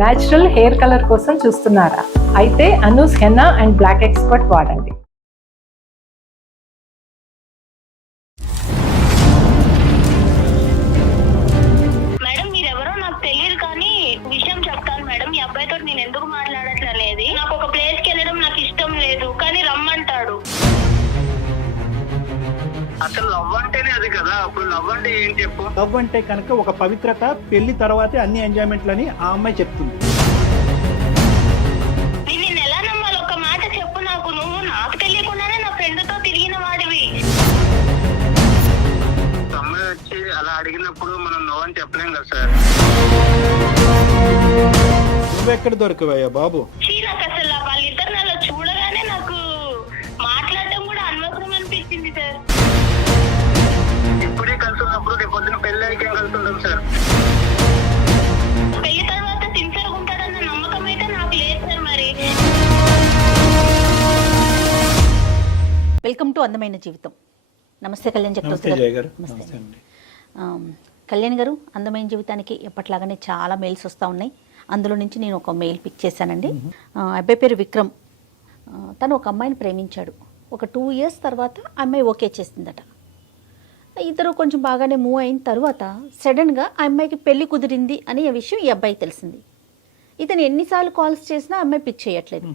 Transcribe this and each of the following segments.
Natural hair colour కోసం చూస్తున్నారా? అయితే Anoos henna and black expert వాడండి. లవ్ అంటే కనుక ఒక పవిత్రత పెళ్ళి తర్వాతే అన్ని ఎంజాయ్మెంట్లని ఆ అమ్మాయి చెప్తుంది. నేను నిన్ను ఎలా నమ్మాలి? ఒక మాట చెప్పు నాకు. నువ్వు నాకు తెలియకుండానే నా ఫ్రెండ్తో తిరిగిన వాడివి. అమ్మాయి వచ్చి అలా అడిగినప్పుడు మనం నో అని చెప్పలేం కదా సార్. నువ్వెక్కడ దొరకవయ్యా బాబు? వెల్కమ్ టు అందమైన జీవితం. నమస్తే కళ్యాణ్ నమస్తే కళ్యాణ్ గారు అందమైన జీవితానికి ఎప్పట్లాగానే చాలా మెయిల్స్ వస్తూ ఉన్నాయి. అందులో నుంచి నేను ఒక మెయిల్ పిక్ చేశానండి. అబ్బాయి పేరు విక్రమ్. తను ఒక అమ్మాయిని ప్రేమించాడు. ఒక టూ ఇయర్స్ తర్వాత ఆ అమ్మాయి ఓకే చేసిందట. ఇద్దరు కొంచెం బాగానే మూవ్ అయిన తర్వాత సడన్గా ఆ అమ్మాయికి పెళ్ళి కుదిరింది అనే విషయం ఈ అబ్బాయికి తెలిసింది. ఇతను ఎన్నిసార్లు కాల్స్ చేసినా అమ్మాయి పిక్ చేయట్లేదు.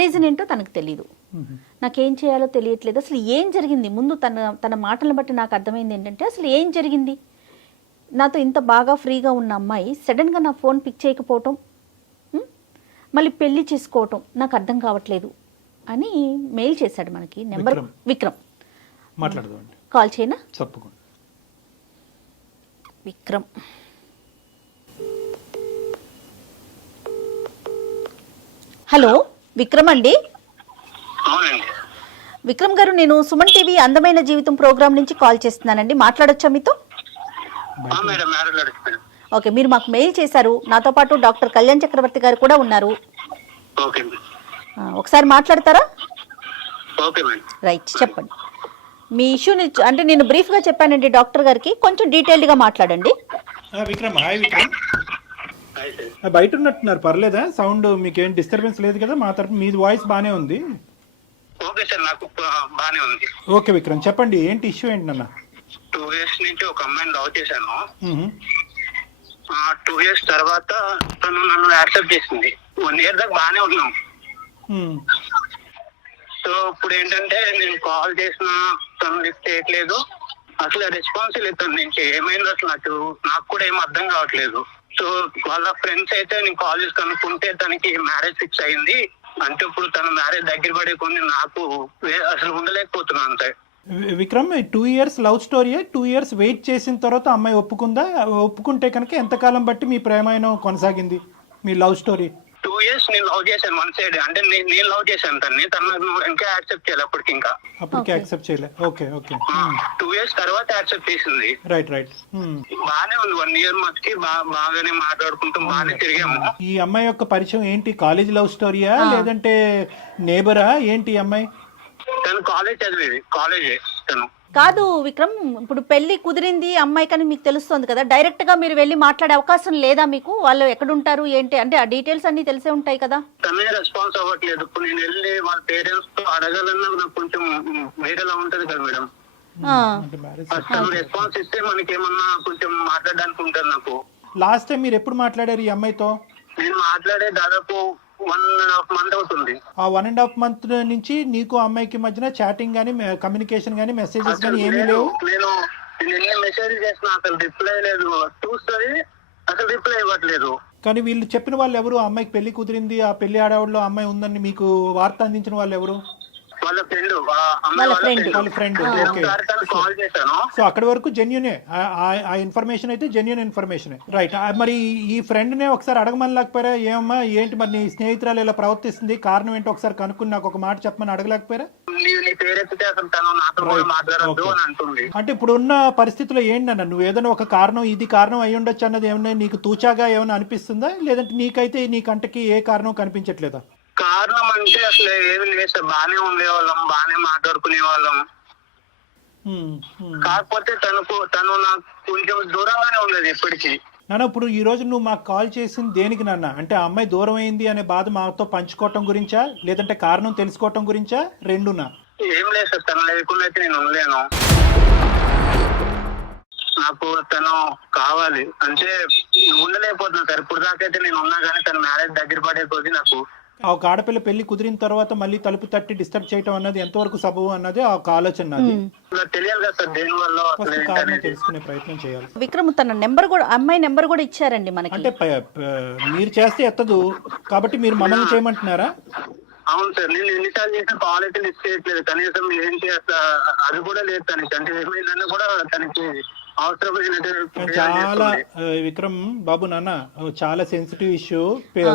రీజన్ ఏంటో తనకు తెలియదు నాకేం చేయాలో తెలియట్లేదు. అసలు ఏం జరిగింది? ముందు తన తన మాటలను బట్టి నాకు అర్థమైంది ఏంటంటే అసలు ఏం జరిగింది? నాతో ఇంత బాగా ఫ్రీగా ఉన్న అమ్మాయి సడన్గా నా ఫోన్ పిక్ చేయకపోవటం? మళ్ళీ పెళ్ళి చేసుకోవటం నాకు అర్థం కావట్లేదు అని మెయిల్ చేశాడు మనకి. నెంబర్ విక్రమ్. విక్రమ్. మాట్లాడదామండి. కాల్ చేయనా? తప్పకుండా. విక్రమ్. హలో విక్రమ్ అండి? అవునండి. విక్రమ్ గారు నేను సుమన్ టీవీ అందమైన జీవితం ప్రోగ్రామ్ నుంచి కాల్ చేస్తున్నానండి. మాట్లాడొచ్చా మీతో? ఓకే మీరు మాకు మెయిల్ చేశారు. నాతో పాటు డాక్టర్ కళ్యాణ్ చక్రవర్తి గారు కూడా ఉన్నారు. Okay madam. ఆ, ఒకసారి మాట్లాడతారా? రైట్ చెప్పండి. మీ ఇష్యూని అంటే నేను బ్రీఫ్గా చెప్పానండి డాక్టర్ గారికి. కొంచెం డీటెయిల్డ్గా మాట్లాడండి. ఆ, విక్రమ్ హాయ్ విక్రమ్. బయట ఉన్నట్టున్నారు. పర్లేదా? సౌండ్ మీకేం డిస్టర్బెన్స్ లేదు కదా మా తరపు మీ వాయిస్ బాగానే ఉంది. ఓకే సార్ నాకు బానే ఉంది. ఓకే విక్రమ్ చెప్పండి ఏంటి ఇష్యూ ఏంటి నాన్న? టూ ఇయర్స్ నుంచి ఒక అమ్మాయిని లవ్ చేశాను. టూ ఇయర్స్ తర్వాత తను నన్ను యాక్సెప్ట్ చేసింది. వన్ ఇయర్ దాకా బానే ఉన్నాం. సో ఇప్పుడు ఏంటంటే నేను కాల్ చేసినా తను లిఫ్ట్ చేయట్లేదు. అసలు రెస్పాన్స్ లేదు తన. నుంచి ఏమైంది అసలు నాకు నాకు కూడా ఏం అర్థం కావట్లేదు. సో వాళ్ళ ఫ్రెండ్స్ అయితే నేను కాల్ చేసి కనుక్కుంటే తనకి మ్యారేజ్ ఫిక్స్ అయింది. అంటే ఇప్పుడు తన మ్యారేజ్ దగ్గర పడే కొన్ని నాకు అసలు ఉండలేకపోతున్నా అంతే. Vikram two years love story two years wait చేసిన తర్వాత అమ్మాయి ఒప్పుకుందా? ఒప్పుకుంటే కనుక ఎంతకాలం బట్టి మీ ప్రేమాయణం కొనసాగింది? మీ లవ్ స్టోరీ టూ ఇయర్స్ నేను లవ్ చేశాను వన్ సైడ్ అంటే నేను నేను లవ్ చేశాను తన్ని. తను నాకు ఇంకా యాక్సెప్ట్ చేయాలి అప్పటికి ఇంకా అప్పటికి. యాక్సెప్ట్ చేయలే ఓకే ఓకే టూ ఇయర్స్ తర్వాత యాక్సెప్ట్ చేసింది. రైట్ రైట్ బాగానే ఉంది. వన్ ఇయర్ మటుకి బాగానే మాట్లాడుకుంటూ బాగానే తిరిగాము. ఈ అమ్మాయి యొక్క పరిచయం ఏంటి? కాలేజ్ లవ్ స్టోరీయా. లేదంటే నేబరా ఏంటి ఈ అమ్మాయి? తను కాలేజ్ చదివేది. కాలేజ్ తను. కాదు విక్రమ్ ఇప్పుడు పెళ్ళి కుదిరింది అమ్మాయి కానీ మీకు తెలుస్తుంది కదా డైరెక్ట్గా మీరు వెళ్ళి మాట్లాడే అవకాశం లేదా మీకు? వాళ్ళు ఎక్కడుంటారు ఏంటి? అంటే ఆ డీటెయిల్స్ అన్నీ తెలిసే ఉంటాయి కదా. తనే రెస్పాన్స్ అవ్వట్లేదు. ఇప్పుడు నేను వెళ్ళి వాళ్ళ పేరెంట్స్తో అడగాలన్నా నాకు కొంచెం వేరేలా ఉంటది కదా మేడం. రెస్పాన్స్ ఇస్తే మనకి ఏమన్నా కొంచెం మాట్లాడడానికి ఉంటుంది నాకు. లాస్ట్ టైం మీరు ఎప్పుడు మాట్లాడారు ఈ అమ్మాయితో? నేను మాట్లాడే దాదాపు వన్ అండ్ హాఫ్ మంత్ అవుతుంది ఆ వన్ అండ్ హాఫ్ మంత్ నుంచి నీకు అమ్మాయికి మధ్యన చాటింగ్ కానీ కమ్యూనికేషన్ కానీ మెసేజెస్ కానీ ఏమీ లేవు. నేను మెసేజ్ చేసినా అసలు రిప్లై లేదు. చూస్తుంది అసలు రిప్లై ఇవ్వట్లేదు. కానీ వీళ్ళు చెప్పిన వాళ్ళు ఎవరు? అమ్మాయికి పెళ్ళి కుదిరింది ఆ పెళ్ళి ఆడవాళ్ళు అమ్మాయి ఉందని మీకు వార్త అందించిన వాళ్ళు ఎవరు? వాళ్ళ ఫ్రెండ్ వాళ్ళ కాల్ చేశాను. సో అక్కడి వరకు జెన్యునే ఆ ఇన్ఫర్మేషన్ అయితే జెన్యున్ ఇన్ఫర్మేషన్ రైట్ మరి ఈ ఫ్రెండ్ నే ఒకసారి అడగమని లేకపోయారా ఏమమ్మా ఏంటి మరి నీ స్నేహితురాలు ఇలా ప్రవర్తిస్తుంది? కారణం ఏంటో ఒకసారి కనుక్కుని నాకు ఒక మాట చెప్పమని అడగలేకపోయారా? అంటే ఇప్పుడు ఉన్న పరిస్థితిలో ఏంటన్న నువ్వు ఏదైనా ఒక కారణం ఇది కారణం అయి ఉండొచ్చు అన్నది ఏమన్నా నీకు తూచాగా ఏమైనా అనిపిస్తుందా? లేదంటే నీకైతే నీ కంటకి ఏ కారణం కనిపించట్లేదా? కారణం అంటే అసలు ఏమి లేదు సార్. బాగానే ఉండేవాళ్ళం బాగానే మాట్లాడుకునే వాళ్ళం. కాకపోతే తనకు తను నాకు కొంచెం దూరంగానే ఉండేది ఎప్పటికీ నాన్న ఇప్పుడు ఈ రోజు నువ్వు మాకు కాల్ చేసింది దేనికి నాన్న? అంటే ఆ అమ్మాయి దూరం అయింది అనే బాధ మాతో పంచుకోవటం గురించా? లేదంటే కారణం తెలుసుకోవటం గురించా? రెండునా? ఏం లేదు సార్. తను లేకుండా అయితే నేను ఉండలేను. నాకు తను కావాలి. అంటే ఉండలేకపోతున్నా సార్. ఇప్పుడు దాకా అయితే నేను ఉన్నా కానీ తన మ్యారేజ్ దగ్గర పడే కొద్దీ నాకు. ఒక ఆడపిల్ల పెళ్ళి కుదిరిన తర్వాత మళ్ళీ తలుపు తట్టి డిస్టర్బ్ చేయటం అన్నది ఎంతవరకు సబబు అన్నది ఆ ఒక ఆలోచన నాది. కారణం. తెలుసుకునే ప్రయత్నం చేయాలి. విక్రమ్ తన నెంబర్ కూడా అమ్మాయి నెంబర్ కూడా ఇచ్చారండి మనకి. అంటే ప- ప- మీరు చేస్తే ఎత్తదు కాబట్టి మీరు మమ్మల్ని చేయమంటున్నారా? అవును సార్ నేను ఎన్నిసార్లు చేసిన కాల్ అయితే లిస్ట్ చేయట్లేదు కనీసం ఏంటి అసలు అది కూడా లేదు తనకి. అంటే ఏమైందన్నా కూడా తనకి చాలా విక్రమ్ బాబు నాన్న చాలా సెన్సిటివ్ ఇష్యూ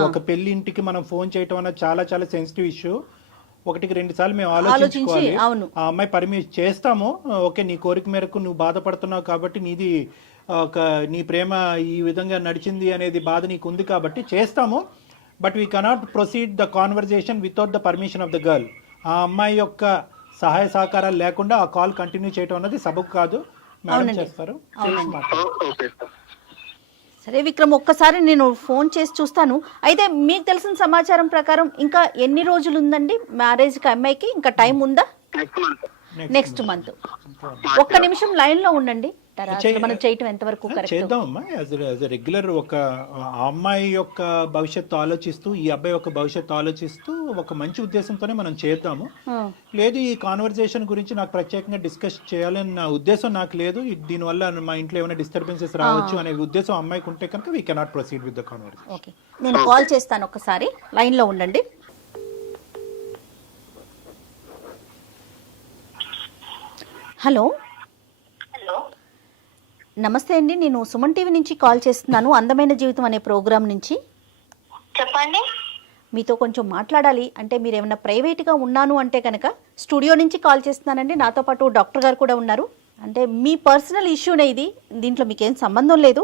ఒక పెళ్ళి ఇంటికి మనం ఫోన్ చేయటం అన్నది చాలా చాలా సెన్సిటివ్ ఇష్యూ ఒకటికి రెండు సార్లు మేము ఆలోచించుకోవాలి. ఆ అమ్మాయి పర్మిషన్ చేస్తాము. ఓకే నీ కోరిక మేరకు నువ్వు బాధపడుతున్నావు కాబట్టి నీది ఒక నీ ప్రేమ ఈ విధంగా నడిచింది అనేది బాధ నీకు ఉంది కాబట్టి చేస్తాము. But we cannot proceed the conversation without the permission of the girl ఆ అమ్మాయి యొక్క సహాయ సహకారాలు లేకుండా ఆ కాల్ కంటిన్యూ చేయటం అన్నది సబబు కాదు. చేస్తారు. సార్. సరే విక్రమ్ ఒక్కసారి నేను ఫోన్ చేసి చూస్తాను. అయితే మీకు తెలిసిన సమాచారం ప్రకారం ఇంకా ఎన్ని రోజులు ఉందండి మ్యారేజ్కి అమ్మాయికి? ఇంకా టైం ఉందా? నెక్స్ట్ మంత్ నెక్స్ట్ మంత్ ఒక్క నిమిషం లైన్లో ఉండండి. చెయ్యి- మనం చేయటం ఎంతవరకు యాజ్ యాజ్ రెగ్యులర్ ఒక అమ్మాయి యొక్క భవిష్యత్తు ఆలోచిస్తూ ఈ అబ్బాయి యొక్క భవిష్యత్తు ఆలోచిస్తూ ఒక మంచి ఉద్దేశంతోనే మనం చేద్దాము. లేదు ఈ కాన్వర్జేషన్ గురించి నాకు ప్రత్యేకంగా డిస్కస్ చేయాలని నా ఉద్దేశం నాకు లేదు. దీనివల్ల మా ఇంట్లో ఏమైనా డిస్టర్బెన్సెస్ రావచ్చు అనే ఉద్దేశం అమ్మాయికి ఉంటే కనుక we cannot proceed with the conversation okay నేను కాల్ చేస్తాను ఒకసారి లైన్లో ఉండండి. హలో? నమస్తే అండి నేను సుమన్ టీవీ నుంచి కాల్ చేస్తున్నాను. అందమైన జీవితం అనే ప్రోగ్రాం నుంచి. చెప్పండి. మీతో కొంచెం మాట్లాడాలి. అంటే మీరు ఏమైనా ప్రైవేట్గా ఉన్నాను అంటే కనుక స్టూడియో నుంచి కాల్ చేస్తున్నానండి. నాతో పాటు డాక్టర్ గారు కూడా ఉన్నారు. అంటే మీ పర్సనల్ ఇష్యూనే ఇది. దీంట్లో మీకేం సంబంధం లేదు.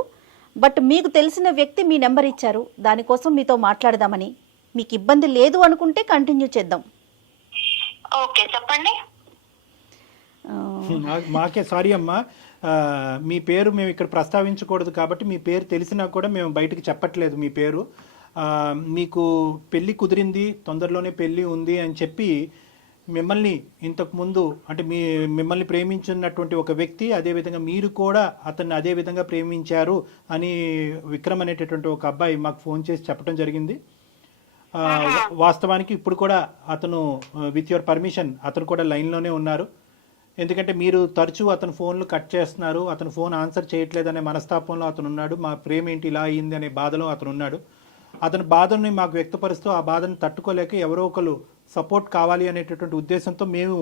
బట్ మీకు తెలిసిన వ్యక్తి మీ నెంబర్ ఇచ్చారు. దానికోసం మీతో మాట్లాడదామని. మీకు ఇబ్బంది లేదు అనుకుంటే కంటిన్యూ చేద్దాం. ఓకే చెప్పండి. మాకే సారీ అమ్మా. మీ పేరు మేము ఇక్కడ ప్రస్తావించకూడదు కాబట్టి మీ పేరు తెలిసినా కూడా మేము బయటకు చెప్పట్లేదు మీ పేరు. మీకు పెళ్ళి కుదిరింది తొందరలోనే పెళ్ళి ఉంది అని చెప్పి మిమ్మల్ని ఇంతకు ముందు అంటే మీ మిమ్మల్ని ప్రేమించున్నటువంటి ఒక వ్యక్తి అదేవిధంగా మీరు కూడా అతన్ని అదే విధంగా ప్రేమించారు అని విక్రమ్ అనేటటువంటి ఒక అబ్బాయి మాకు ఫోన్ చేసి చెప్పడం జరిగింది. వాస్తవానికి ఇప్పుడు కూడా అతను విత్ యువర్ పర్మిషన్ అతను కూడా లైన్లోనే ఉన్నారు. ఎందుకంటే మీరు తరచూ అతను ఫోన్లు కట్ చేస్తున్నారు అతను ఫోన్ ఆన్సర్ చేయట్లేదనే మనస్తాపంలో అతను ఉన్నాడు. మా ప్రేమ ఏంటి ఇలా అయింది అనే బాధలో అతను ఉన్నాడు. అతని బాధని మాకు వ్యక్తపరుస్తూ ఆ బాధను తట్టుకోలేక ఎవరో ఒకరు సపోర్ట్ కావాలి అనేటటువంటి ఉద్దేశంతో మేము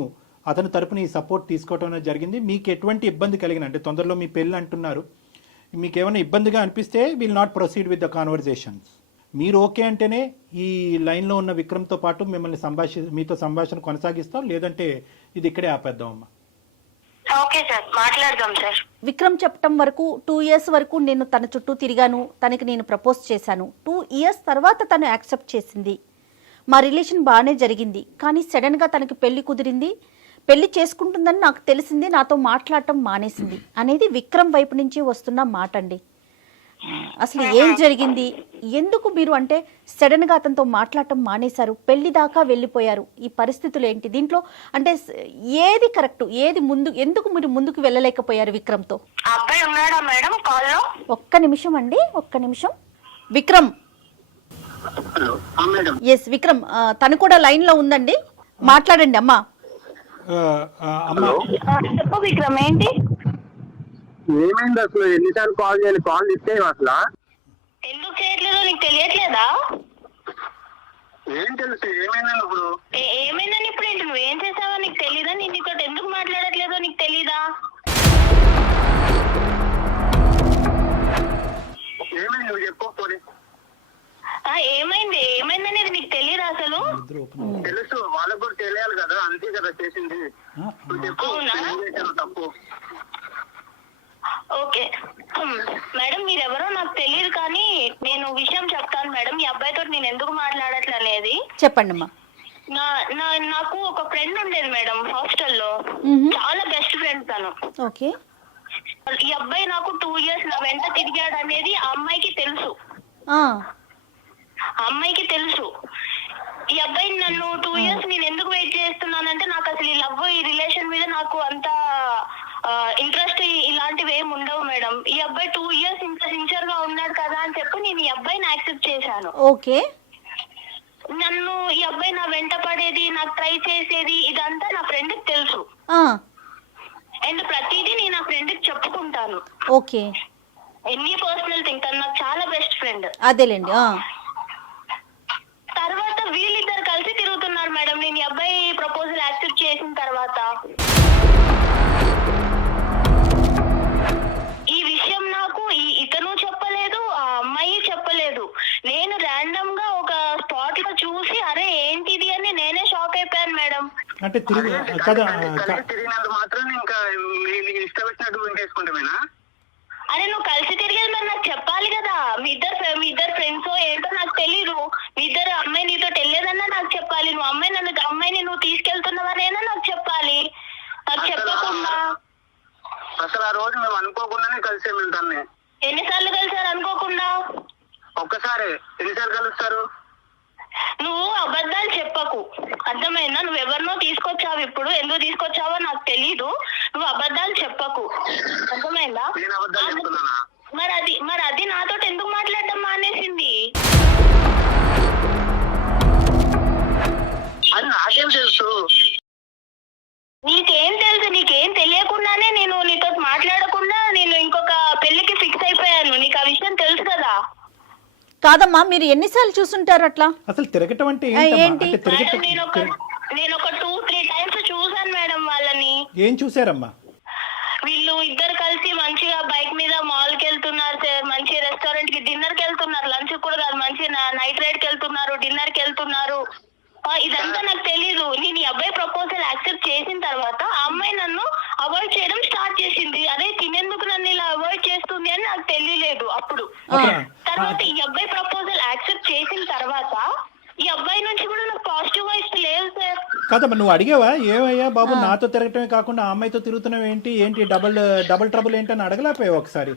అతని తరపున ఈ సపోర్ట్ తీసుకోవడం అనేది జరిగింది. మీకు ఎటువంటి ఇబ్బంది కలిగిన అంటే తొందరలో మీ పెళ్ళి అంటున్నారు. మీకు ఏమైనా ఇబ్బందిగా అనిపిస్తే will not proceed with the conversations మీరు ఓకే అంటేనే ఈ లైన్లో ఉన్న విక్రమ్తో పాటు మిమ్మల్ని సంభాషి మీతో సంభాషణ కొనసాగిస్తాం. లేదంటే ఇది ఇక్కడే ఆపేద్దాం అమ్మా. ఓకే సార్ మాట్లాడదాం సార్. విక్రమ్ చెప్పటం వరకు టూ ఇయర్స్ వరకు నేను తన చుట్టూ తిరిగాను తనకి నేను ప్రపోజ్ చేశాను. టూ ఇయర్స్ తర్వాత తను యాక్సెప్ట్ చేసింది. మా రిలేషన్ బాగానే జరిగింది కానీ సడన్గా తనకి పెళ్ళి కుదిరింది. పెళ్ళి చేసుకుంటుందని నాకు తెలిసింది నాతో మాట్లాడటం మానేసింది. అనేది విక్రమ్ వైపు నుంచి వస్తున్న మాట అండి అసలు ఏం జరిగింది? ఎందుకు మీరు అంటే సడన్గా అతనితో మాట్లాడటం మానేశారు? పెళ్ళి దాకా వెళ్ళిపోయారు. ఈ పరిస్థితులు ఏంటి? దీంట్లో అంటే ఏది కరెక్ట్? ఏది ముందు ఎందుకు మీరు ముందుకు వెళ్ళలేకపోయారు విక్రమ్తో? ఆ అబ్బాయి ఉన్నాడా మేడం కాల్లో? ఒక్క నిమిషం అండి ఒక్క నిమిషం. Vikram. Hello. Madam. Yes Vikram తను కూడా లైన్లో ఉందండి. మాట్లాడండి అమ్మ. చెప్పు విక్రమ్ ఏంటి? ఏమైంది అసలు? ఎన్నిసార్లు కాల్ చేయాలి? కాల్ ఇస్తే అసలు? ఎందుకు చేయట్లేదో నీకు తెలియట్లేదా? ఏం తెలుసు? ఏమైందని ఇప్పుడు? ఏ- ఏమైందని ఇప్పుడు ఏంటి? నువ్వు ఏం చేసావో నీకు తెలీదా? నేను నీతో ఎందుకు మాట్లాడట్లేదో నీకు తెలీదా? ఏమైంది? నువ్వు చెప్పు పోనీ. ఆ, ఏమైంది? ఏమైందనేది నీకు తెలియదా అసలు? తెలుసు. వాళ్ళకు కూడా తెలియాలి కదా. అంతే కదా చేసింది. నువ్వు చెప్పు. తప్పు. ఓకే. మేడం మీరెవరో నాకు తెలియదు కానీ నేను విషయం చెప్తాను మేడం. ఈ అబ్బాయితో నేను ఎందుకు మాట్లాడట్లే అనేది. చెప్పండి అమ్మా నా నా నాకు ఒక ఫ్రెండ్ ఉండేది మేడం హాస్టల్లో. చాలా బెస్ట్ ఫ్రెండ్ తను. ఓకే. ఈ అబ్బాయి నాకు టూ ఇయర్స్ నా వెంట తిరిగాడు అనేది ఆ అమ్మాయికి తెలుసు. ఆ, ఆ అమ్మాయికి తెలుసు. ఈ అబ్బాయి నన్ను టూ ఇయర్స్ నేను ఎందుకు వెయిట్ చేస్తున్నానంటే నాకు అసలు ఈ లవ్ ఈ రిలేషన్ మీద నాకు అంత ఇంట్రెస్ట్ ఇలాంటివి ఏమి ఉండవు మేడం. ఈ అబ్బాయి టూ ఇయర్స్ ఇంత సిన్సియర్గా ఉన్నాడు కదా అని చెప్పి నేను ఈ అబ్బాయిని యాక్సెప్ట్ చేశాను. ఓకే. నన్ను ఈ అబ్బాయి నా వెంట పడేది నాకు ట్రై చేసేది ఇదంతా నా ఫ్రెండ్ తెలుసు. అండ్ ప్రతిదీ నేను నా ఫ్రెండ్ చెప్పుకుంటాను. ఓకే. ఎన్ని పర్సనల్ థింగ్ తను నాకు చాలా బెస్ట్ ఫ్రెండ్ అదేలేండి తర్వాత వీళ్ళిద్దరు కలిసి తిరుగుతున్నారు మేడం. నేను ఈ అబ్బాయి ప్రపోజల్ యాక్సెప్ట్ చేసిన తర్వాత. అంటే తిరిగి కదా కలిసి తిరిగినందుకు మాత్రం ఇంకా ఇష్టం వచ్చినట్టు చేసుకుంటామేనా అరే నువ్వు కలిసి తిరిగేది మరి నాకు చెప్పాలి కదా. మీ ఇద్దరు మీ ఇద్దరు ఫ్రెండ్స్ ఏంటో నాకు తెలీదు. మీ ఇద్దరు అమ్మాయి నీతో తెలియదన్నా నాకు చెప్పాలి. నువ్వు అమ్మాయి నన్ను అమ్మాయిని నువ్వు తీసుకెళ్తున్నావనేనా నాకు చెప్పాలి. నాకు చెప్పకుండా. అసలు ఆ రోజు మేము అనుకోకుండానే కలిసాము దాన్ని ఎన్నిసార్లు కలిసారు అనుకోకుండా? ఒక్కసారి. ఎన్నిసార్లు కలుస్తారు? నువ్వు అబద్ధాలు చెప్పకు. అర్థమైందా? నువ్వు ఎవరినో తీసుకొచ్చావు ఇప్పుడు. ఎందుకు తీసుకొచ్చావో నాకు తెలీదు. నువ్వు అబద్ధాలు చెప్పకు. అర్థమైందా? మరి అది మరి అది నాతో ఎందుకు మాట్లాడడం మానేసింది? కాదమ్మా మీరు ఎన్నిసార్లు చూసుంటారు అట్లా? అసలు తిరగటం అంటే? ఏంటి? నేను ఒక నేను ఒక టూ త్రీ టైమ్స్ చూసాను మేడం వాళ్ళని. ఏం చూసారమ్మా వీళ్ళు ఇద్దరు కలిసి మంచిగా బైక్ మీద మాల్కి వెళ్తున్నారు సార్. మంచి రెస్టారెంట్కి డిన్నర్కి వెళ్తున్నారు. లంచ్ కూడా కాదు మంచి నైట్ రైడ్కి వెళ్తున్నారు డిన్నర్కి వెళ్తున్నారు. ఇదంతా నాకు తెలీదు. నేను ఈ అబ్బాయి ప్రపోజల్ యాక్సెప్ట్ చేసిన తర్వాత ఆ అమ్మాయి నన్ను అవాయిడ్ చేయడం స్టార్ట్ చేసింది. అదే తినేందుకు నన్ను ఇలా అవాయిడ్ చేస్తుంది అని నాకు తెలియలేదు అప్పుడు. తర్వాత ఈ అబ్బాయి ప్రపోజల్ యాక్సెప్ట్ చేసిన తర్వాత ఈ అబ్బాయి నుంచి కూడా నాకు పాజిటివ్ వైస్ లేదు సార్. కాదమ్మా నువ్వు అడిగావా? ఏమయ్యా బాబు నాతో తిరగటమే కాకుండా ఆ అమ్మాయితో తిరుగుతున్నావు ఏంటి ఏంటి డబుల్ డబుల్ ట్రబుల్ ఏంటి అని అడగలేకపోయావు ఒకసారి.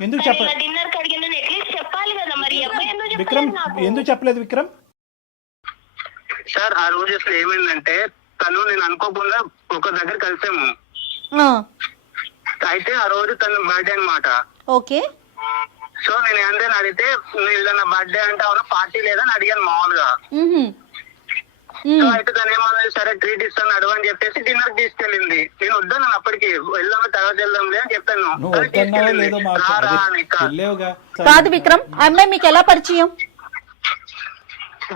ఎందుకు చెప్ప- డిన్నర్కి అడిగిందని అట్లీస్ట్ చెప్పాలి కదా మరి. ఈ అబ్బాయి ఎందుకు విక్రమ్ చెప్పలేదు నాకు? ఎందుకు చెప్పలేదు విక్రమ్? సార్ ఆ రోజు అసలు ఏమైందంటే తను నేను అనుకోకుండా ఒక దగ్గర కలిసాము. ఆ, అయితే ఆ రోజు తన బర్త్డే అన్నమాట. ఓకే. సో నేను ఏంటని అడిగితే నేను నా బర్త్డే అంటే అవును? పార్టీ లేదని అడిగాను మామూలుగా. మ్మ్హ్మ్. సో. అయితే తను ఏమన్నది సరే ట్రీట్ ఇస్తాను అడుగు అని చెప్పేసి డిన్నర్ తీసుకెళ్ళింది. నేను వద్దాను అప్పటికి. వెళ్దాము తర్వాత వెళ్దాంలే అని చెప్పాను. తీసుకెళ్ళింది. అని కాదు విక్రమ్ ఆ అమ్మాయి మీకు ఎలా పరిచయం?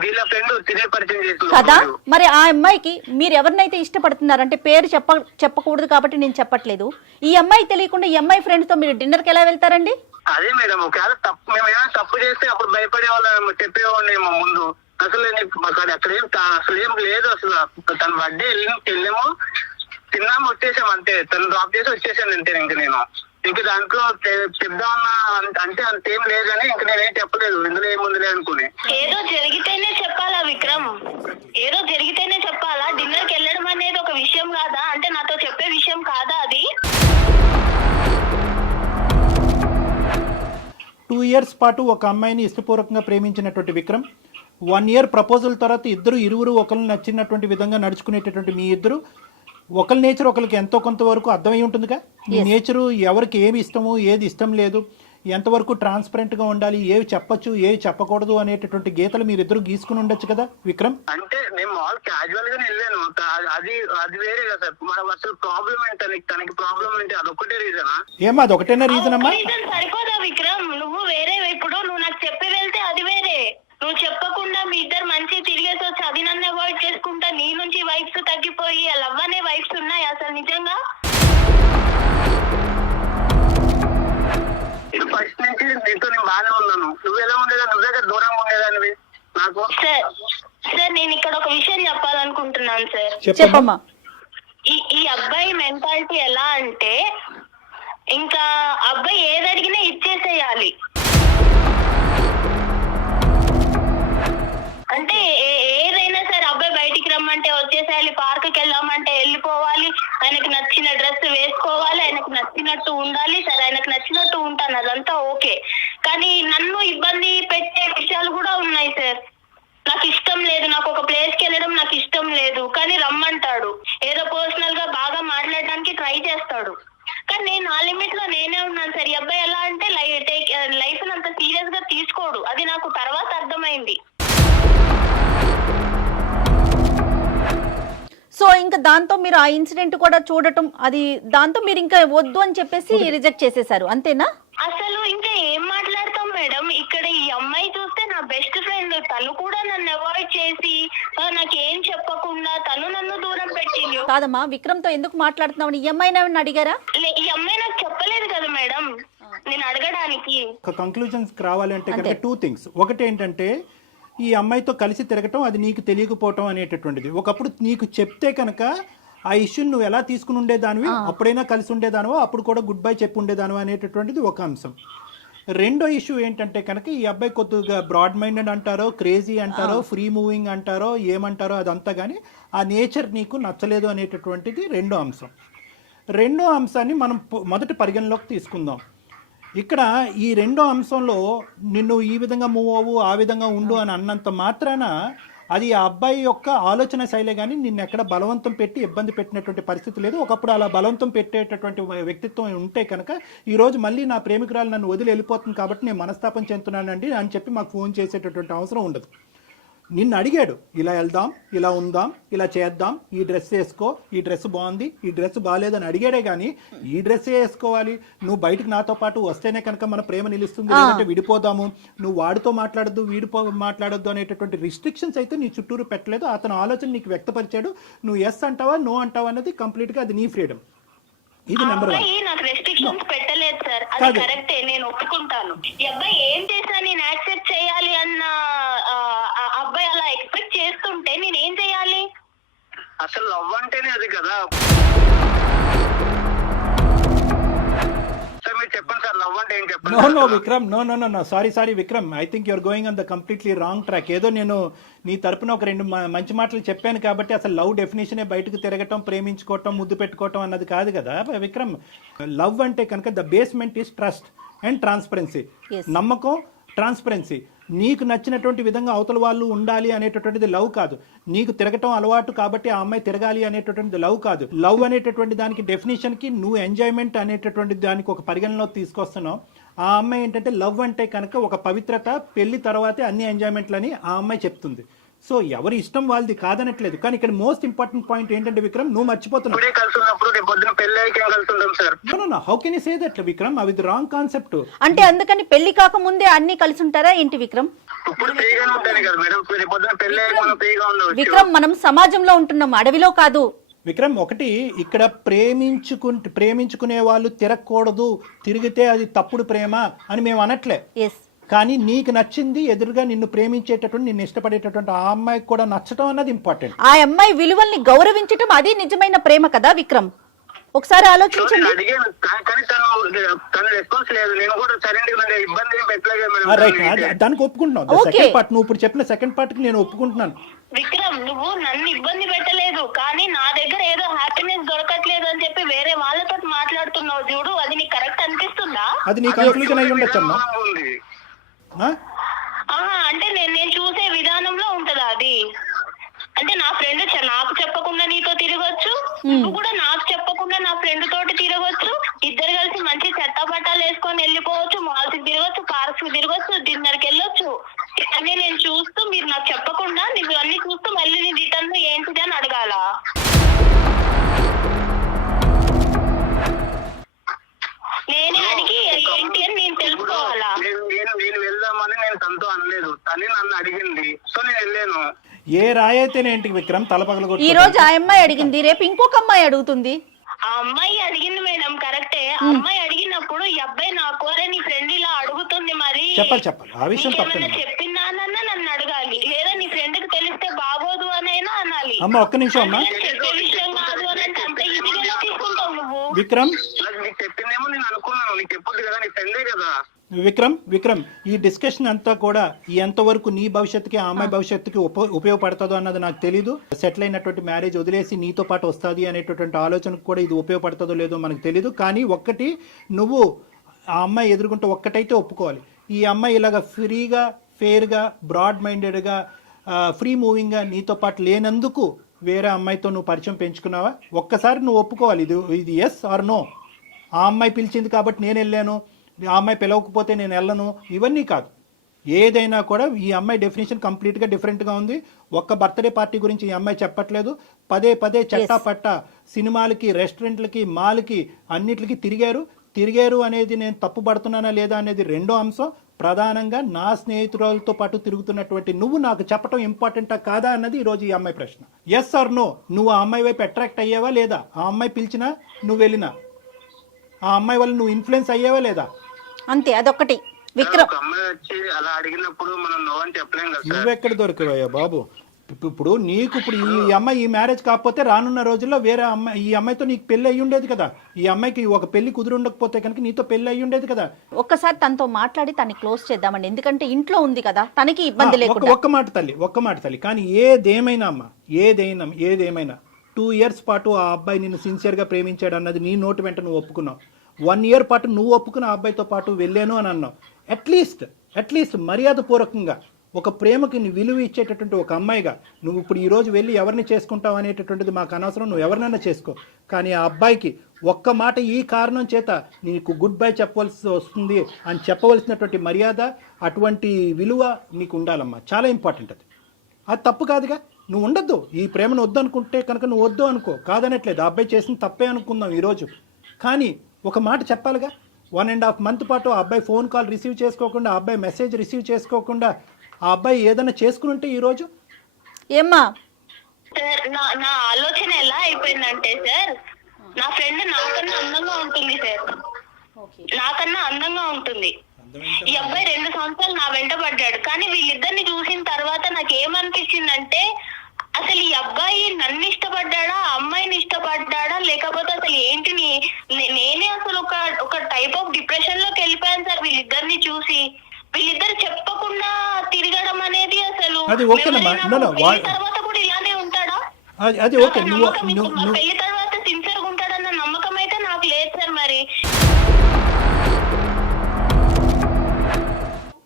వీళ్ళ ఫ్రెండ్ తినే పరిచయం చేసింది కదా. మరి ఆ అమ్మాయికి మీరు ఎవరినైతే ఇష్టపడుతున్నారు? అంటే పేరు చెప్ప చెప్పకూడదు కాబట్టి నేను చెప్పట్లేదు. ఈ అమ్మాయి తెలియకుండా ఈ అమ్మాయి ఫ్రెండ్తో మీరు డిన్నర్కి ఎలా వెళ్తారండి? అదే మేడం ఒకవేళ తప్పు మేము ఏమైనా తప్పు చేస్తే అప్పుడు భయపడే వాళ్ళం చెప్పేవాడినేమో ముందు. అసలు నీకు అక్కడ అక్కడ ఏం అసలు ఏం లేదు అసలు. తన బర్త్డే వెళ్ళి వెళ్ళాము తిన్నాము వచ్చేసాం అంతే. తను డ్రాప్ చేసి వచ్చేసాను అంతే ఇంక నేను. ఇంక దాంట్లో చె- చెప్దామన్న అంత- అంటే అంతేం లేదని ఇంక నేనేం చెప్పలేదు. ఇందులో ఏముందిలే అనుకుని. ఏదో జరిగితేనే చెప్పాలా విక్రమ్? ఏదో జరిగితేనే చెప్పాలా? డిన్నర్కి వెళ్ళడం అనేది ఒక విషయం కాదా? అంటే నాతో చెప్పే విషయం కాదా అది? టూ ఇయర్స్ పాటు ఒక అమ్మాయిని ఇష్టపూర్వకంగా ప్రేమించినటువంటి విక్రమ్ వన్ ఇయర్ ప్రపోజల్ తర్వాత ఇద్దరు ఇరువురు ఒకరు నచ్చినటువంటి విధంగా నడుచుకునేటటువంటి మీ ఇద్దరు. ఒకరి నేచర్ ఒకరికి ఎంతో కొంత వరకు అర్థమై ఉంటుందిగా? ఈ నేచరు ఎవరికి ఏమి ఇష్టము ఏది ఇష్టం లేదు ఎంతవరకు ట్రాన్స్పరెంట్గా ఉండాలి ఏవి చెప్పొచ్చు ఏవి చెప్పకూడదు అనేటటువంటి గీతలు మీరిద్దరు గీసుకుని ఉండొచ్చు కదా విక్రమ్? అంటే నేను మామూలు క్యాజువల్ గానే వెళ్ళాను. అది అది వేరే కదా సార్. మనం అసలు ప్రాబ్లం ఏంటి? తనకి ప్రాబ్లం ఏంటి? అదొక్కటే రీజనా ఏమా అది ఒకటేనా రీజన్ అమ్మా? రీజన్ సరిపోదా విక్రమ్? నువ్వు వేరే ఇప్పుడు నువ్వు నాకు చెప్పి వెళ్తే అది వేరే. నువ్వు చెప్పకుండా మీ ఇద్దరు మంచి తిరిగేసి వచ్చి అది నన్ను అవాయిడ్ చేసుకుంటా నీ నుంచి వైఫ్స్ తగ్గిపోయి లవ్ అనే వైఫ్స్ ఉన్నాయి అసలు నిజంగా? ఫస్ట్ నుంచి నీతో నేను బాగానే ఉన్నాను. నువ్వు ఎలా ఉండేదా? నువ్వే కదా దూరంగా ఉండేదానివి? నాకు సార్ సార్ నేను ఇక్కడ ఒక విషయం చెప్పాలనుకుంటున్నాను సార్ చెప్పమ్మా. చెప్పమ్మా. ఈ ఈ అబ్బాయి మెంటాలిటీ ఎలా అంటే ఇంకా అబ్బాయి ఏది అడిగినా ఇచ్చేసేయాలి. అంటే ఏ- ఏదైనా సరే అబ్బాయి బయటికి రమ్మంటే వచ్చేసేయాలి పార్క్కి వెళ్ళామంటే వెళ్ళిపోవాలి ఆయనకు నచ్చిన డ్రెస్ వేసుకోవాలి ఆయనకు నచ్చినట్టు ఉండాలి సరే ఆయనకు నచ్చినట్టు ఉంటాను అదంతా ఓకే. కానీ నన్ను ఇబ్బంది పెట్టే విషయాలు కూడా ఉన్నాయి సార్ నాకు ఇష్టం లేదు నాకు ఒక ప్లేస్కి వెళ్ళడం నాకు ఇష్టం లేదు కానీ రమ్మంటాడు. ఏదో పర్సనల్గా బాగా మాట్లాడడానికి ట్రై చేస్తాడు. కానీ నేను ఆ లిమిట్లో నేనే ఉన్నాను సార్ ఈ అబ్బాయి ఎలా అంటే టేక్ లైఫ్ అంత సీరియస్గా తీసుకోడు. అది నాకు తర్వాత అర్థమైంది. ఇంకా దాంతో మీరు ఆ ఇన్సిడెంట్ కూడా చూడటం అది దాంతో మీరు ఇంకా వద్దు అని చెప్పేసి రిజెక్ట్ చేసేసారు అంతేనా? అసలు ఇంకా ఏం మాట్లాడతాం మేడం? ఇక్కడ ఈ అమ్మాయి చూస్తే నా బెస్ట్ ఫ్రెండ్ తను కూడా నన్ను అవాయిడ్ చేసి నాకేం చెప్పకుండా తను నన్ను దూరం పెట్టింది. కాదమ్మా విక్రమ్తో ఎందుకు మాట్లాడుతున్నావు? ఈ అమ్మాయిని ఏమన్నా అడిగారా? ఈ అమ్మాయి నాకు చెప్పలేదు కదా మేడం నేను అడగడానికి. ఒక కంక్లూజన్స్కి రావాలంటే కనుక. టూ థింగ్స్ ఒకటి ఏంటంటే ఈ అమ్మాయితో కలిసి తిరగటం అది నీకు తెలియకపోవటం అనేటటువంటిది. ఒకప్పుడు నీకు చెప్తే కనుక ఆ ఇష్యూని నువ్వు ఎలా తీసుకుని ఉండేదానివి? అప్పుడైనా కలిసి ఉండేదానివో? అప్పుడు కూడా గుడ్ బై చెప్పి ఉండేదానివో అనేటటువంటిది ఒక అంశం. రెండో ఇష్యూ ఏంటంటే కనుక ఈ అబ్బాయి కొద్దిగా బ్రాడ్ మైండెడ్ అంటారో క్రేజీ అంటారో ఫ్రీ మూవింగ్ అంటారో ఏమంటారో అదంతా కానీ ఆ నేచర్ నీకు నచ్చలేదు అనేటటువంటిది రెండో అంశం. రెండో అంశాన్ని మనం మొదటి పరిగణలోకి తీసుకుందాం. ఇక్కడ ఈ రెండో అంశంలో నిన్ను ఈ విధంగా మూవ్ అవ్వు ఆ విధంగా ఉండు అని అన్నంత మాత్రాన అది ఆ అబ్బాయి యొక్క ఆలోచన శైలే కానీ నిన్ను ఎక్కడ బలవంతం పెట్టి ఇబ్బంది పెట్టినటువంటి పరిస్థితి లేదు. ఒకప్పుడు అలా బలవంతం పెట్టేటటువంటి వ్యక్తిత్వం ఉంటే కనుక ఈరోజు మళ్ళీ నా ప్రేమికురాలు నన్ను వదిలి వెళ్ళిపోతుంది కాబట్టి నేను మనస్తాపం చెందుతున్నానండి అని చెప్పి మాకు ఫోన్ చేసేటటువంటి అవసరం ఉండదు. నిన్ను అడిగాడు ఇలా వెళ్దాం ఇలా ఉందాం ఇలా చేద్దాం ఈ డ్రెస్ వేసుకో ఈ డ్రెస్ బాగుంది ఈ డ్రెస్ బాగాలేదని అడిగాడే కానీ ఈ డ్రెస్ వేసుకోవాలి? నువ్వు బయటకు నాతో పాటు వస్తేనే కనుక మన ప్రేమ నిలుస్తుంది లేదంటే విడిపోదాము. నువ్వు వాడితో మాట్లాడద్దు వీడిపో మాట్లాడొద్దు అనేటటువంటి రిస్ట్రిక్షన్స్ అయితే నీ చుట్టూరు పెట్టలేదు. అతను ఆలోచన నీకు వ్యక్తపరిచాడు. నువ్వు ఎస్ అంటావా నో అంటావా అనేది కంప్లీట్గా అది నీ ఫ్రీడమ్ ఇది నెంబర్ నాకు రెస్ట్రిక్షన్స్ పెట్టలేదు సార్. అది. కరెక్టే నేను ఒప్పుకుంటాను. ఈ అబ్బాయి ఏం చేసినా నేను యాక్సెప్ట్ చేయాలి అన్న అబ్బాయి అలా ఎక్స్పెక్ట్ చేస్తుంటే నేను ఏం చేయాలి? అసలు లవ్ అంటేనే అది కదా. సార్ మీరు చెప్పండి సార్ లవ్ అంటే ఏం చెప్పండి no no Vikram no no no no sorry sorry Vikram. I think you're going on the completely wrong track ఏదో నేను నీ తరపున ఒక రెండు మంచి మాటలు చెప్పాను కాబట్టి అసలు లవ్ డెఫినేషనే బయటకు తిరగటం ప్రేమించుకోవటం ముద్దు పెట్టుకోవటం అన్నది కాదు కదా. విక్రమ్ లవ్ అంటే కనుక the basement is trust and transparency. నమ్మకం ట్రాన్స్పరెన్సీ నీకు నచ్చినటువంటి విధంగా అవతల వాళ్ళు ఉండాలి అనేటటువంటిది లవ్ కాదు. నీకు తిరగటం అలవాటు కాబట్టి ఆ అమ్మాయి తిరగాలి అనేటటువంటిది లవ్ కాదు. లవ్ అనేటటువంటి దానికి డెఫినేషన్కి నువ్వు ఎంజాయ్మెంట్ అనేటటువంటి దానికి ఒక పరిగణలో తీసుకొస్తున్నావు. ఆ అమ్మాయి ఏంటంటే లవ్ అంటే కనుక ఒక పవిత్రత పెళ్ళి తర్వాతే అన్ని ఎంజాయ్మెంట్లని ఆ అమ్మాయి చెప్తుంది. సో ఎవరి ఇష్టం వాళ్ళది కాదనట్లేదు. కానీ ఇక్కడ మోస్ట్ ఇంపార్టెంట్ పాయింట్ ఏంటంటే విక్రమ్ నువ్వు మర్చిపోతున్నావు. How can you say that Vikram? అవి రాంగ్ కాన్సెప్ట్ అంటే అందుకని పెళ్ళి కాకముందే అన్ని కలిసి ఉంటారా ఏంటి విక్రమ్? విక్రమ్ మనం సమాజంలో ఉంటున్నాం. అడవిలో కాదు. విక్రమ్ ఒకటి ఇక్కడ ప్రేమించుకు ప్రేమించుకునే వాళ్ళు తిరగకూడదు. తిరిగితే అది తప్పుడు ప్రేమ అని మేము అనట్లే. ఎస్ కానీ నీకు నచ్చింది ఎదురుగా నిన్ను ప్రేమించేటటువంటి నిన్ను ఇష్టపడేటటువంటి ఆ అమ్మాయికి కూడా నచ్చటం అన్నది ఇంపార్టెంట్ ఆ అమ్మాయి విలువల్ని గౌరవించటం అది నిజమైన ప్రేమ కదా విక్రమ్? ఒకసారి ఆలోచించండి. కా- దానికి ఒప్పుకుంటున్నావు. సెకండ్ పార్ట్ నువ్వు ఇప్పుడు చెప్పిన సెకండ్ పార్ట్కి నేను ఒప్పుకుంటున్నాను. విక్రమ్ నువ్వు నన్ను ఇబ్బంది పెట్టలేదు. కానీ నా దగ్గర ఏదో హ్యాపీనెస్ దొరకట్లేదు అని చెప్పి వేరే వాళ్ళతో మాట్లాడుతున్నావు చూడు. అది నీకు కరెక్ట్ అనిపిస్తుందా? అది నీ కన్ఫ్యూజన్ అయి ఉండొచ్చు అమ్మా. అంటే నేను నేను చూసే విధానంలో ఉంటదా అది? అంటే నా ఫ్రెండ్ నాకు చెప్పకుండా నీతో తిరగొచ్చు నువ్వు కూడా నాకు చెప్పకుండా నా ఫ్రెండ్ తోటి తిరగొచ్చు ఇద్దరు కలిసి మంచి చెత్త బట్టాలు వేసుకొని వెళ్ళిపోవచ్చు మాల్స్కి తిరగొచ్చు పార్క్స్కి తిరగొచ్చు డిన్నర్కి వెళ్ళొచ్చు. అన్ని నేను చూస్తూ మీరు నాకు చెప్పకుండా నువ్వు అన్ని చూస్తూ మళ్ళీ నీ రిటర్న్ ఏంటిది అని అడగాల? నేనే అడిగి ఏంటి అని నేను తెలుసుకోవాలా? నేను నేను వెళ్దామని నేను తనతో అనలేదు. తనే నన్ను అడిగింది. సో నేను వెళ్ళాను. ఏ రాయి అయితేనేంటి విక్రమ్ తలపగల ఈ రోజు ఆ అమ్మాయి అడిగింది. రేపు ఇంకొక అమ్మాయి అడుగుతుంది. ఆ అమ్మాయి అడిగింది మేడం కరెక్టే. ఆ అమ్మాయి అడిగినప్పుడు ఈ అబ్బాయి నా కోరే నీ ఫ్రెండ్ ఇలా అడుగుతుంది మరి. చెప్పాలి చెప్పాలి. ఆ విషయం తప్పండి చెప్పిందానన్నా నన్ను అడగాలి. లేదా నీ ఫ్రెండ్కి తెలిస్తే బాగోదు అనైనా అనాలి. అమ్మ ఒక్క నిమిషం అమ్మా. నేను చెప్పే విషయం కాదు అని అంటే అంత ఈజీగా తీసుకుంటావు విక్రమ్? నాకు నీకు చెప్పిందేమో నేను అనుకున్నాను. నీకు చెప్పొద్దు కదా నీ ఫ్రెండే కదా. విక్రమ్ విక్రమ్ ఈ డిస్కషన్ అంతా కూడా ఎంతవరకు నీ భవిష్యత్తుకి ఆ అమ్మాయి భవిష్యత్తుకి ఉప ఉపయోగపడుతుందో అన్నది నాకు తెలీదు. సెటిల్ అయినటువంటి మ్యారేజ్ వదిలేసి నీతో పాటు వస్తుంది అనేటటువంటి ఆలోచనకు కూడా ఇది ఉపయోగపడుతుందో లేదో మనకు తెలీదు. కానీ ఒక్కటి నువ్వు ఆ అమ్మాయి ఎదుర్కొంటే ఒక్కటైతే ఒప్పుకోవాలి. ఈ అమ్మాయి ఇలాగ ఫ్రీగా ఫేర్గా బ్రాడ్ మైండెడ్గా ఫ్రీ మూవింగ్గా నీతో పాటు లేనందుకు వేరే అమ్మాయితో నువ్వు పరిచయం పెంచుకున్నావా? ఒక్కసారి నువ్వు ఒప్పుకోవాలి. ఇది ఇది ఎస్ ఆర్ నో ఆ అమ్మాయి పిలిచింది కాబట్టి నేను వెళ్ళాను. ఆ అమ్మాయి పిలవకపోతే నేను వెళ్ళను. ఇవన్నీ కాదు. ఏదైనా కూడా ఈ అమ్మాయి డెఫినేషన్ కంప్లీట్గా డిఫరెంట్గా ఉంది. ఒక్క బర్త్డే పార్టీ గురించి ఈ అమ్మాయి చెప్పట్లేదు. పదే పదే చట్టా పట్ట సినిమాలకి రెస్టారెంట్లకి మాల్కి అన్నిటికి తిరిగారు. తిరిగారు అనేది నేను తప్పు పడుతున్నానా లేదా అనేది రెండో అంశం. ప్రధానంగా నా స్నేహితురాలతో పాటు తిరుగుతున్నటువంటి నువ్వు నాకు చెప్పడం ఇంపార్టెంటా కాదా అన్నది ఈరోజు ఈ అమ్మాయి ప్రశ్న. ఎస్ ఆర్ నో నువ్వు ఆ అమ్మాయి వైపు అట్రాక్ట్ అయ్యావా లేదా? ఆ అమ్మాయి పిలిచినా నువ్వు వెళ్ళినా? ఆ అమ్మాయి వల్ల నువ్వు ఇన్ఫ్లుయెన్స్ అయ్యావా లేదా? అంతే అదొక్కటి. విక్రమ్. ఒక అమ్మాయి వచ్చి అలా అడిగినప్పుడు మనం నో అని చెప్పలేం కదా సార్. నువ్వెక్కడ దొరికివయ్యా బాబు? ఇప్పుడు నీకు ఇప్పుడు ఈ అమ్మాయి ఈ మ్యారేజ్ కాకపోతే రానున్న రోజుల్లో వేరే అమ్మాయి ఈ అమ్మాయితో నీకు పెళ్ళి అయ్యి ఉండేది కదా. ఈ అమ్మాయికి ఒక పెళ్ళి కుదిరి ఉండకపోతే కనుక నీతో పెళ్ళి అయ్యి ఉండేది కదా. ఒక్కసారి తనతో మాట్లాడి తన్ని క్లోజ్ చేద్దామండి. ఎందుకంటే ఇంట్లో ఉంది కదా తనకి ఇబ్బంది ఆ, ఒక్క లేకుండా. ఒక్క మాట తల్లి ఒక్క మాట తల్లి. కానీ ఏదేమైనా అమ్మా ఏదైనా ఏదేమైనా. టూ ఇయర్స్ పాటు ఆ అబ్బాయి నిన్ను సిన్సియర్గా ప్రేమించాడు అన్నది నీ నోటి వెంట నువ్వు ఒప్పుకున్నావు. వన్ ఇయర్ పాటు నువ్వు ఒప్పుకున్న ఆ అబ్బాయితో పాటు వెళ్ళాను అని అన్నావు. అట్లీస్ట్ అట్లీస్ట్ మర్యాదపూర్వకంగా. ఒక ప్రేమకి విలువ ఇచ్చేటటువంటి ఒక అమ్మాయిగా నువ్వు ఇప్పుడు ఈరోజు వెళ్ళి ఎవరిని చేసుకుంటావు అనేటటువంటిది మాకు అనవసరం నువ్వు ఎవరినైనా చేసుకో. కానీ ఆ అబ్బాయికి ఒక్క మాట ఈ కారణం చేత నీకు గుడ్ బై చెప్పవలసి వస్తుంది అని చెప్పవలసినటువంటి మర్యాద అటువంటి విలువ నీకు ఉండాలమ్మా. చాలా ఇంపార్టెంట్ అది. అది తప్పు కాదుగా. నువ్వు ఉండొద్దు. ఈ ప్రేమను వద్దు అనుకుంటే కనుక నువ్వు వద్దు అనుకో. కాదనట్లేదు. ఆ అబ్బాయి చేసిన తప్పే అనుకుందాం ఈరోజు కానీ ఒక మాట చెప్పాలిగా. వన్ అండ్ హాఫ్ మంత్ పాటు ఆ అబ్బాయి ఫోన్ కాల్ రిసీవ్ చేసుకోకుండా ఆ అబ్బాయి మెసేజ్ రిసీవ్ చేసుకోకుండా ఆ అబ్బాయి ఏదైనా చేసుకుని ఉంటే ఈరోజు ఏమ్మా? సార్ నా నా ఆలోచన ఎలా అయిపోయిందంటే సార్ నా ఫ్రెండ్ నాకన్నా అందంగా ఉంటుంది సార్. నాకన్నా అందంగా ఉంటుంది. ఈ అబ్బాయి రెండు సంవత్సరాలు నా వెంట పడ్డాడు. కానీ వీళ్ళిద్దరిని చూసిన తర్వాత నాకు ఏమనిపించిందంటే అసలు ఈ అబ్బాయి నన్ను ఇష్టపడ్డాడా ఆ అమ్మాయిని ఇష్టపడ్డాడా లేకపోతే అసలు ఏంటి నేనే అసలు ఒక ఒక టైప్ ఆఫ్ డిప్రెషన్లోకి వెళ్ళిపోయాను సార్ వీళ్ళిద్దరిని చూసి. వీళ్ళిద్దరు చెప్పకుండా తిరగడం అనేది అసలు అది ఓకేనమ్మా. తర్వాత కూడా ఇలానే ఉంటాడా? అది అది ఓకే. నువ్వు నువ్వు ఇంకో- నువ్వు పెళ్ళి తర్వాత సిన్సియర్గా ఉంటాడన్న నమ్మకం అయితే నాకు లేదు సార్ మరి.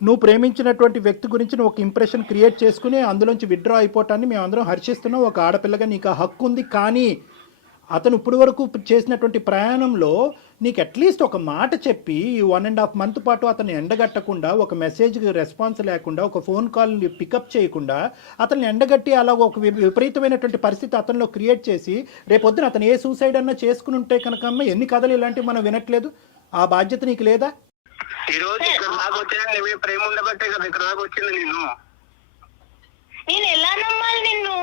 నువ్వు ప్రేమించినటువంటి వ్యక్తి గురించి నువ్వు ఒక ఇంప్రెషన్ క్రియేట్ చేసుకుని అందులోంచి విత్డ్రా అయిపోవటాన్ని మేము అందరం హర్షిస్తున్నాం. ఒక ఆడపిల్లగా నీకు ఆ హక్కు ఉంది కానీ అతను ఇప్పటి వరకు చేసినటువంటి ప్రయాణంలో నీకు అట్లీస్ట్ ఒక మాట చెప్పి వన్ అండ్ హాఫ్ మంత్ పాటు అతన్ని ఎండగట్టకుండా ఒక మెసేజ్కి రెస్పాన్స్ లేకుండా ఒక ఫోన్ కాల్ని పికప్ చేయకుండా అతన్ని ఎండగట్టి అలా ఒక వి- విపరీతమైనటువంటి పరిస్థితి అతనిలో క్రియేట్ చేసి రేపొద్దున అతను ఏ సూసైడ్ అన్నా చేసుకుని ఉంటే కనుక అమ్మ ఎన్ని కథలు ఇలాంటివి మనం వినట్లేదు? ఆ బాధ్యత నీకు లేదా? ఈ రోజు ఇక్కడ దాకా వచ్చినా నువ్వే ప్రేమ ఉండబట్టే కదా ఇక్కడ దాకా వచ్చింది నేను నేను ఎలా నమ్మాలి నిన్ను?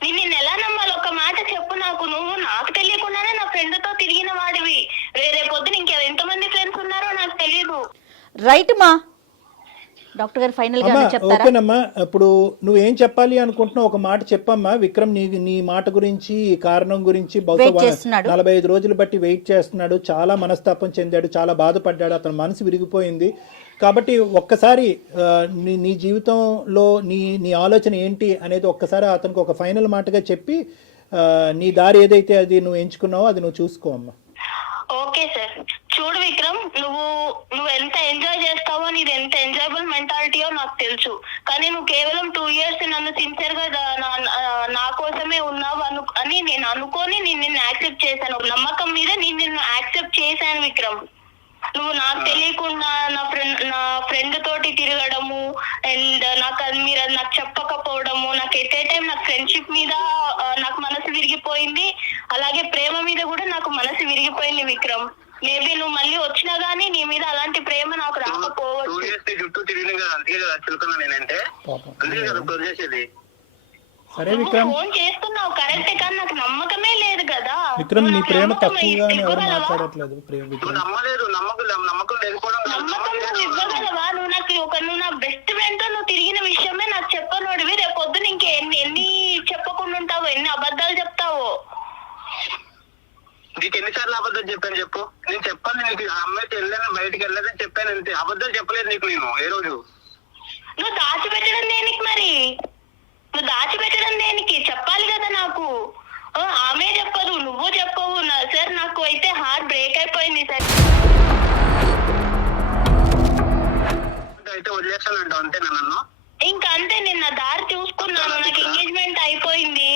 నేను నిన్ను ఎలా నమ్మాలి? ఒక మాట చెప్పు నాకు. నువ్వు నాకు తెలియకుండానే నా ఫ్రెండ్తో తిరిగిన వాడివి. రేరే పొద్దున ఇంకా ఎంతమంది ఫ్రెండ్స్ ఉన్నారో నాకు తెలియదు రైట్ మా. డాక్టర్ గారు ఫైనల్గా చెప్తారా? ఓకేనమ్మా. ఇప్పుడు నువ్వేం చెప్పాలి అనుకుంటున్నావు? ఒక మాట చెప్పమ్మా. విక్రమ్ నీ నీ మాట గురించి ఈ కారణం గురించి బహుశా. నలభై ఐదు రోజులు బట్టి వెయిట్ చేస్తున్నాడు. చాలా మనస్తాపం చెందాడు. చాలా బాధపడ్డాడు. అతని మనసు విరిగిపోయింది. కాబట్టి ఒక్కసారి నీ నీ జీవితంలో నీ నీ ఆలోచన ఏంటి అనేది ఒక్కసారి అతనికి ఒక ఫైనల్ మాటగా చెప్పి నీ దారి ఏదైతే అది నువ్వు ఎంచుకున్నావో అది నువ్వు చూసుకో అమ్మా. Okay sir. చూడు విక్రమ్ నువ్వు నువ్వు ఎంత ఎంజాయ్ చేస్తావో నీది ఎంత ఎంజాయబుల్ మెంటాలిటీయో నాకు తెలుసు. కానీ నువ్వు కేవలం టూ ఇయర్స్ నన్ను సిన్సియర్గా నా- నా- నా కోసమే ఉన్నావు అను అని నేను అనుకొని నేను నిన్ను యాక్సెప్ట్ చేశాను. నమ్మకం మీద నేను నిన్ను యాక్సెప్ట్ చేశాను విక్రమ్. నువ్వు నాకు తెలియకుండా నా ఫ్రెండ్ నా ఫ్రెండ్ తోటి తిరగడము అండ్ నాకు అది మీరు అది నాకు చెప్పకపోవడము నాకు ఎట్ ఏ టైం నాకు ఫ్రెండ్షిప్ మీద నాకు మనసు విరిగిపోయింది. అలాగే ప్రేమ మీద కూడా నాకు మనసు విరిగిపోయింది విక్రమ్. మేబీ నువ్వు మళ్ళీ వచ్చినా గానీ నీ మీద అలాంటి ప్రేమ నాకు రాకపోవచ్చు. చుట్టూ తిరిగిన అందుకే కదా చులకన్నా నేనంటే. అందుకే కదా వదిలేసేది సరే నువ్వు విక్రమ్ ఫోన్ చేస్తున్నావు. కరెక్టే కానీ నాకు నమ్మకమే లేదు కదా. విక్రమ్ నీ ప్రేమ నమ్మకం తక్కువగా అని ఎవరు? మాట్లాడట్లేదు ప్రేమ విక్రమ్. నమ్మలేదు. నమ్మకం నమ్మకం లేకపోవడం నమ్మకం నువ్వు. ఇవ్వగలవా? నువ్వు నాకు ఒక నువ్వు నా బెస్ట్ ఫ్రెండ్తో నువ్వు తిరిగిన విషయమే నాకు చెప్పనోడివి. రేపు పొద్దున ఇంక ఎన్ని ఎన్ని చెప్పకుండా ఉంటావో? ఎన్ని అబద్ధాలు చెప్తావో? నీకు ఎన్నిసార్లు అబద్ధం చెప్పాను చెప్పు. నేను చెప్పాను నీకు. ఆ అమ్మాయికి వెళ్ళాను బయటికి వెళ్ళలేదని చెప్పాను అంతే. అబద్ధం చెప్పలేదు నీకు నేను ఏ రోజు. నువ్వు దాచిపెట్టడం దేనికి మరి? నువ్వు దాచిపెట్టడం దేనికి? చెప్పాలి కదా నాకు. ఆ, ఆమె చెప్పదు నువ్వు చెప్పవు. సార్ నాకు అయితే హార్ట్ బ్రేక్ అయిపోయింది సార్. అయితే వదిలేస్తానంట అంతేనా నన్ను? ఇంకా అంతే నేను నా దారి చూసుకున్నాను. నాకు ఎంగేజ్మెంట్ అయిపోయింది.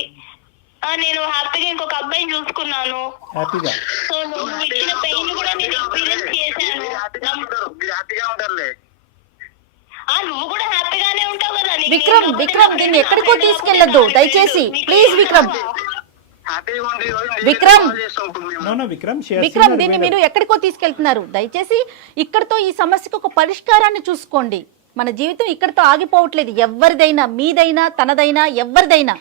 ఆ, నేను హ్యాపీగా ఇంకొక అబ్బాయిని చూసుకున్నాను. హ్యాపీగా? సో నువ్వు ఇచ్చిన పెయిన్ కూడా నేను ఎక్స్పీరియన్స్ చేశాను. హ్యాపీగా ఉంటారులే. నువ్వు కూడా హ్యాపీగానే ఉంటావు కదా నీకు విక్రమ్ విక్రమ్ దీన్ని ఎక్కడికో తీసుకెళ్ళొద్దు దయచేసి ప్లీజ్ విక్రమ్. విక్రమ్! విక్రమ్ దీన్ని. మీరు ఎక్కడికో తీసుకెళ్తున్నారు. దయచేసి ఇక్కడితో ఈ సమస్యకు ఒక పరిష్కారాన్ని చూసుకోండి. మన జీవితం ఇక్కడితో ఆగిపోవట్లేదు. ఎవరిదైనా మీదైనా తనదైనా ఎవరిదైనా.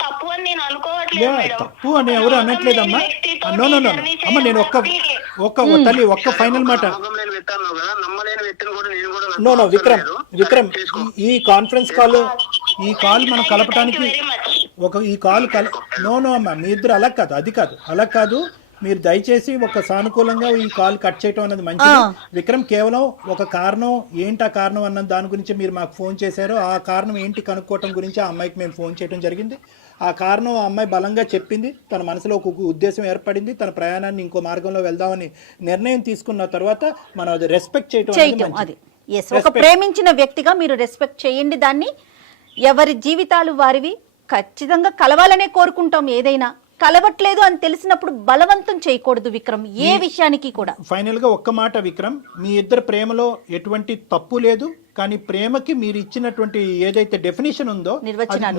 తప్పు అని నేను అనుకోవట్లేదు లే, మేడం తప్పు అని ఎవరు అనట్లేదమ్మా నో నో నో అమ్మ నేను ఒక్క ఒక్క తల్లి ఒక్క ఫైనల్ మాట నో నో విక్రమ్. విక్రమ్. ఈ- కాన్ఫరెన్స్ కాల్ ఈ కాల్ మనం కలపటానికి ఒక ఈ కాల్ కల నో నో అమ్మా మీ ఇద్దరు అలా కాదు అది కాదు అలా కాదు. మీరు దయచేసి ఒక సానుకూలంగా ఈ కాల్ కట్ చేయటం అన్నది మంచిది. విక్రమ్ కేవలం ఒక కారణం ఏంటి ఆ కారణం అన్న దాని గురించి మీరు మాకు ఫోన్ చేశారు. ఆ కారణం ఏంటి కనుక్కోవటం గురించి ఆ అమ్మాయికి మేము ఫోన్ చేయడం జరిగింది. ఆ కారణం ఆ అమ్మాయి బలంగా చెప్పింది. తన మనసులో ఒక ఉద్దేశం ఏర్పడింది. తన ప్రయాణాన్ని ఇంకో మార్గంలో వెళ్దామని నిర్ణయం తీసుకున్న తర్వాత మనం అది రెస్పెక్ట్ చేయటం అనేది. అది. ఒక ప్రేమించిన వ్యక్తిగా మీరు రెస్పెక్ట్ చేయండి దాన్ని. ఎవరి జీవితాలు వారివి ఖచ్చితంగా కలవాలనే కోరుకుంటాం ఏదైనా. కలవట్లేదు అని తెలిసినప్పుడు బలవంతం చేయకూడదు విక్రమ్ ఏ విషయానికి కూడా. ఫైనల్గా ఒక్క మాట విక్రమ్ మీ ఇద్దరు ప్రేమలో ఎటువంటి తప్పు లేదు కానీ ప్రేమకి మీరు ఇచ్చినటువంటి ఏదైతే డెఫినేషన్ ఉందో.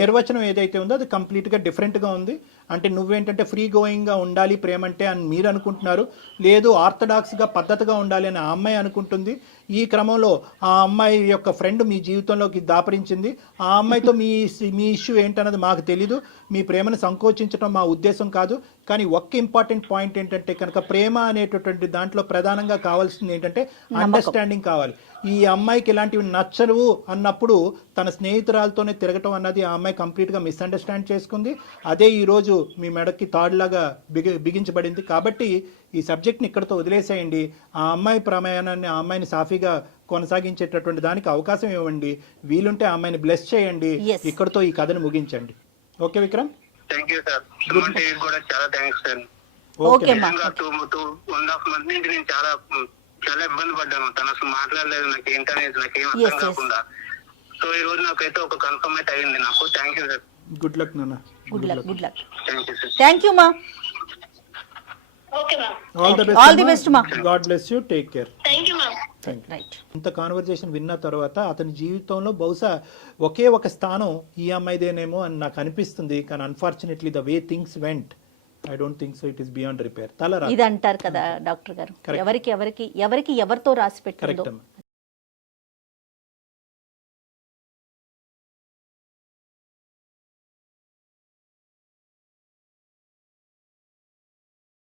నిర్వచనం ఏదైతే ఉందో అది కంప్లీట్గా డిఫరెంట్గా ఉంది. అంటే నువ్వేంటంటే ఫ్రీ గోయింగ్గా ఉండాలి ప్రేమ అంటే అని మీరు అనుకుంటున్నారు. లేదు ఆర్థడాక్స్గా పద్ధతిగా ఉండాలి అని ఆ అమ్మాయి అనుకుంటుంది. ఈ క్రమంలో ఆ అమ్మాయి యొక్క ఫ్రెండ్ మీ జీవితంలోకి దాపరించింది. ఆ అమ్మాయితో మీ మీ ఇష్యూ ఏంటన్నది మాకు తెలీదు. మీ ప్రేమను సంకోచించడం మా ఉద్దేశం కాదు. కానీ ఒక్క ఇంపార్టెంట్ పాయింట్ ఏంటంటే కనుక ప్రేమ అనేటటువంటి దాంట్లో ప్రధానంగా కావాల్సింది ఏంటంటే అండర్స్టాండింగ్ కావాలి. ఈ అమ్మాయికి ఇలాంటివి నచ్చవు అన్నప్పుడు తన స్నేహితురాలతోనే తిరగటం అన్నది ఆ అమ్మాయి కంప్లీట్గా మిస్అండర్స్టాండ్ చేసుకుంది. అదే ఈరోజు మీ మెడకి తాడులాగా బిగి బిగించబడింది. కాబట్టి ఈ సబ్జెక్ట్ని ఇక్కడతో వదిలేసేయండి. ఆ అమ్మాయి ప్రమాణాన్ని ఆ అమ్మాయిని సాఫీగా కొనసాగించేటటువంటి దానికి అవకాశం ఇవ్వండి. వీలుంటే ఆ అమ్మాయిని బ్లెస్ చేయండి. ఇక్కడతో ఈ కథను ముగించండి. Okay Vikram? Thank you sir కూడా చాలా థ్యాంక్స్ సార్ ఓకే అమ్మా నిజంగా two two one half month నుంచి నేను చాలా చాలా ఇబ్బంది పడ్డాను. తను అసలు మాట్లాడలేదు నాకు ఏంటనేది నాకేం Yes, అర్థం yes. కాకుండా. సో ఈ రోజు నాకైతే ఒక కన్ఫర్మ్ అయితే అయింది. నాకు thank you sir good luck నాన్న. Good luck good luck thank you sir thank you మా okay ma'am all the All the best, best మా. God bless you take care thank you ma'am right ఇంత conversation విన్న తర్వాత అతని జీవితంలో బహుశా ఒకే ఒక స్థానం ఈ అమ్మాయిదేనేమో అని నాకు అనిపిస్తుంది. కానీ unfortunately the way things went I don't think so it is beyond repair తల ఇది అంటారు కదా డాక్టర్ గారు. ఎవరికి ఎవరికి ఎవరికి ఎవరితో రాసి అమ్మా.